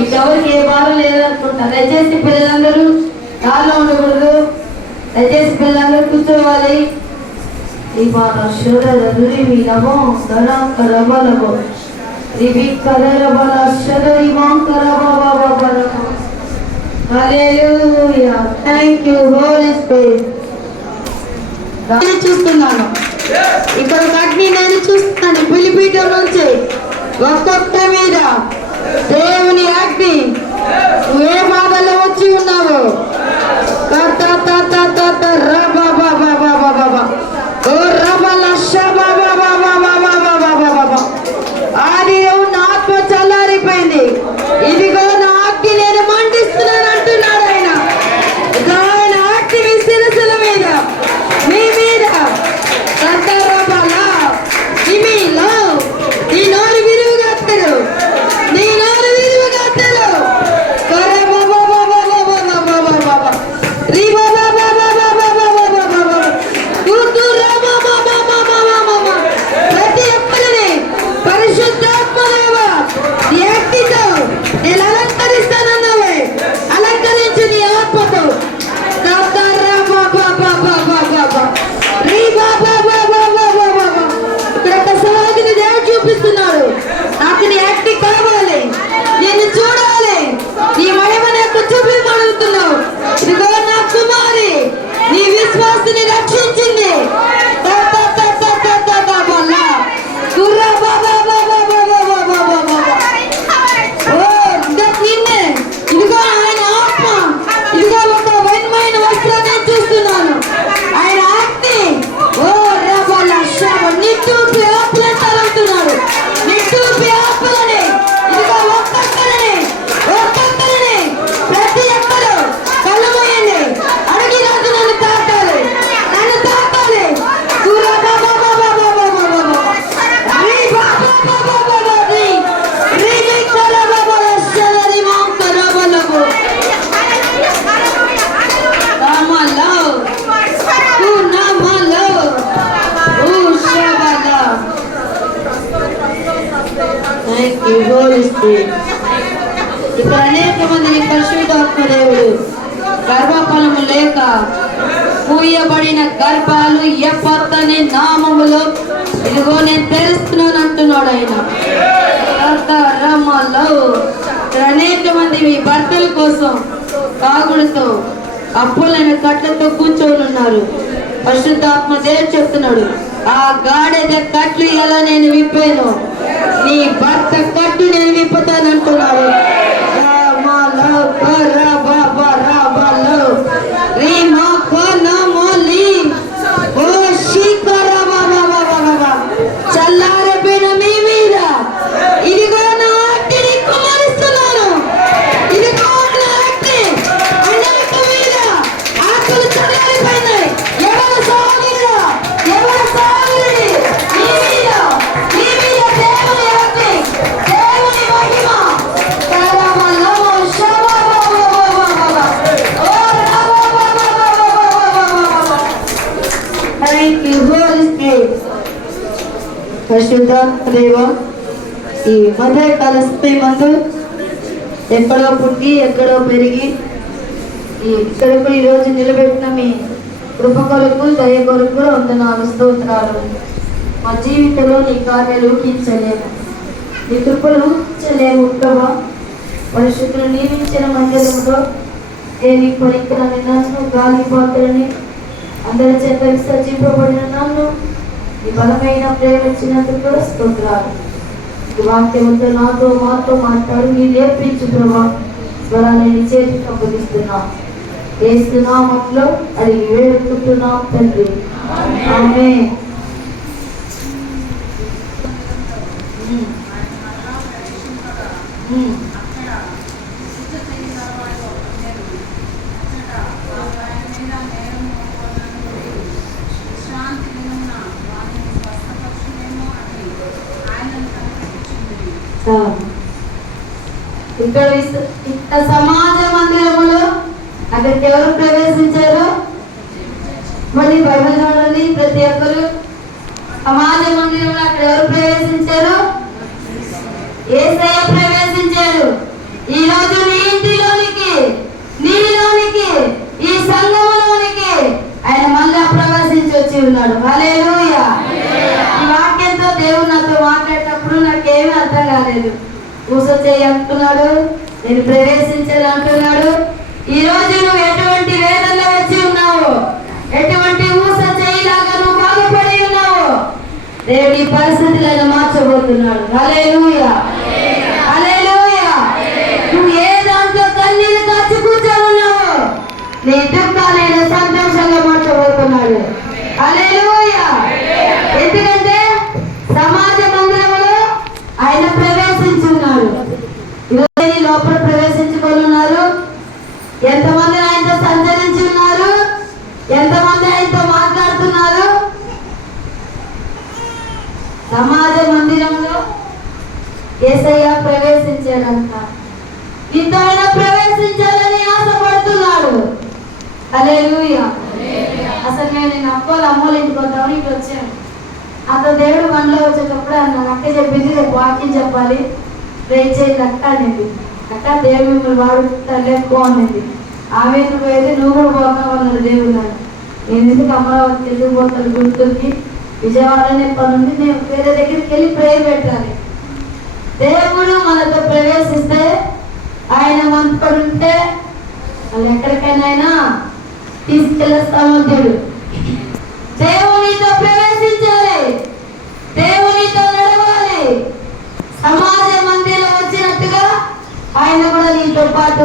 ఇంకెవరికి ఏ భారం లేదనుకుంటా. దయచేసి పిల్లలందరూ కాళ్ళు ఉండకూడదు. దయచేసి పిల్లలందరూ కూర్చోవాలి. ఈ మాట షురరి మీ నమో కరబలబో రివి కరబల షురరి మాం కరబబబబబ. Hallelujah. Thank you holy spirit. చూస్తున్నాను ఇక్కడ అగ్ని నేను చూస్తాను. బలిపీఠం నుంచి ఒక్కొక్క మీద దేవుని అగ్ని. నువ్వు ఏ బాధలో వచ్చి ఉన్నావు? అది నా ఆత్మ చల్లారిపోయింది. ఇదిగో నా అగ్ని నేను మండిస్తున్నాను అంటున్నాడు ఆయన. ఆయన అగ్ని మీ శిరస్సుల మీద, మీ మీద నీ నోరు విరివిగా తెలు, నీ నోరు విరివిగా తెలు. ప్రతి ఒక్కరిని పరిశుద్ధాత్మదేవ నీ అగ్నితో నేను అలంకరిస్తానన్నావే, అలంకరించి నీ ఆత్మతో. చూపిస్తున్నాడు. నాకు నీ అగ్ని కావాలి, నేను చూడాలి, నీ మహిమ నాకు చూపించగలుగుతున్నావు. ఇదిగో నా కుమారి నీ విశ్వాసాన్ని రక్షించింది. ఇదిగో ఆయన ఆత్మ, ఇదిగో ఒక వైన్మైన వస్త్రాన్ని చూస్తున్నాను. ఆయన అగ్ని ఓ రబల శవ నిట్టూపి ఆపులంటారంటున్నాడు. నిట్టూపి ఆపులని ఇదిగో ఒక్కొక్కరిని ప్రతి ఒక్కరు కళ్ళు మూయండి. అడిగి రాజు నన్ను తాకాలి, నన్ను తాకాలి. ఇక్కడ అనేక మందిని పరిశుద్ధాత్మదేవుడు గర్భఫలము లేక పూయబడిన గర్భాలు ఎప్పత్తని నామములో ఇదిగో నేను తెరుస్తున్నాను అంటున్నాడు ఆయన. అనేక మంది మీ భర్తల కోసం తాగుడుతో అప్పులైన కట్లతో కూర్చొని ఉన్నారు. పరిశుద్ధాత్మ దేవుడు చెప్తున్నాడు, ఆ గాడిద కట్లు ఎలా నేను విప్పాను, నీ భర్త కట్టు నేను విప్పుతాను అంటున్నాడు. చల్లారిపోయిన మీ మీద ఇదిగో నా అగ్ని కుమారిస్తున్నాను. ఇదిగో నా అగ్ని అనేక మీద ఆకులు చల్లారిపోయినాయి. ఎవరు సాగిరా, ఎవరు సాగిరి మీ మీద, మీ మీద దేవుని అగ్ని, దేవుని మహిమ. Thank you, Holy Spirit. పరిశుద్ధాత్మదేవ, ఈ మధ్యకాల మందు ఎక్కడో పుట్టి ఎక్కడో పెరిగి ఇక్కడకు ఈరోజు నిలబెట్టిన మీ కృప కొరకు, దయ కొరకు వందనాలు, స్తోత్రాలు. మా జీవితంలో నీ కార్యాలు ఊహించలేము, నీ కృపలు ఊహించలేము ప్రభా. పరిశుద్ధులు నియమించిన మందిరంలో దేని పనికిరాని నన్ను, గాలి పాత్రని, అందరి చేత విసర్జింపబడిన నన్ను ఈ బలమైన ప్రేమ ఇచ్చినందుకు కూడా స్తోత్రాలు. ఈ వాక్యంతో నాతో మాతో మాట్లాడు, నీ నేర్పించు ప్రభా. స్వరాన్ని చేతికి అప్పగిస్తున్నాం. ఏస్తున్నామంలో అడిగి వేడుకుంటున్నాం తండ్రి, ఆమేన్. ఇక్కడ సమాజ మందిరములో అక్కడికి ఎవరు ప్రవేశించారు? మళ్ళీ బైబిల్ చూడండి. ప్రతి ఒక్కరు సమాజ మందిరంలో అక్కడ ఎవరు ప్రవేశించారు? ఈ రోజు నీ ఇంటిలోనికి, నీలోనికి, ఈ సంఘములోనికి ఆయన మళ్ళా ప్రవేశించి వచ్చి ఉన్నాడు. హల్లెలూయా. ఈ వాక్యంతో దేవుడు నాతో మాట్లాడేటప్పుడు నాకేమీ అర్థం కాలేదు. ఊస చేయి అంటున్నాడు, నేను ప్రవేశించాను అంటున్నాడు. ఈ రోజు నువ్వు ఎటువంటి వేదనలో వచ్చి ఉన్నావు, ఎటువంటి ఊస చేయిలాగా నువ్వు బాగుపడి ఉన్నావు, దేవుడి పరిస్థితులను మార్చబోతున్నాడు. హల్లెలూయా, హల్లెలూయా. నువ్వు ఏ దాంట్లో కన్నీళ్ళు కాచి కూర్చొని ఉన్నావు, నీ దుఃఖాలను సంతోషంగా మార్చబోతున్నాడు. హల్లెలూయా. ఎందుకంటే సమాజ మందిరంలో ఆయన ప్రవేశించున్నాడు. ఈరోజు లోపల ప్రవేశించుకొని ఉన్నారు. ఎంతమంది ఆయనతో సంచరించి ఉన్నారు, ఎంతమంది ఆయనతో మాట్లాడుతున్నారు. సమాజ మందిరంలో యేసయ్య ప్రవేశించాడంట. ఇంత ఆయన ప్రవేశించాలని ఆశపడుతున్నాడు. హల్లెలూయా. అసలు నేను అమ్మోళ్ళ ఇంటికి వద్దామని ఇటు వచ్చాను. అతను దేవుడు మనలో వచ్చేటప్పుడు అన్నాను, అక్క చెప్పింది రేపు వాక్యం చెప్పాలి, ప్రేర్ చేయండి అక్క అనేది. అక్క దేవుడు మిమ్మల్ని వాడుతారు ఎక్కువ అనేది. ఆమె పోయేది నువ్వు కూడా పోతావు అన్నాడు దేవుడు. నేను ఎందుకు అమరావతి ఎందుకు పోతాను, గుంటూరుకి విజయవాడనే పని ఉంది, నేను వేరే దగ్గరికి వెళ్ళి ప్రేయర్ పెట్టాలి. దేవుడు మనతో ప్రవేశిస్తే, ఆయన మనతో ఉంటే వాళ్ళు ఎక్కడికైనా తీసుకెళ్ళే సమర్థుడు. దేవునితో ప్రవేశించాలి, దేవునితో నడవాలి. సమాజ మందిరం వచ్చినట్టుగా ఆయన కూడా నీతో పాటు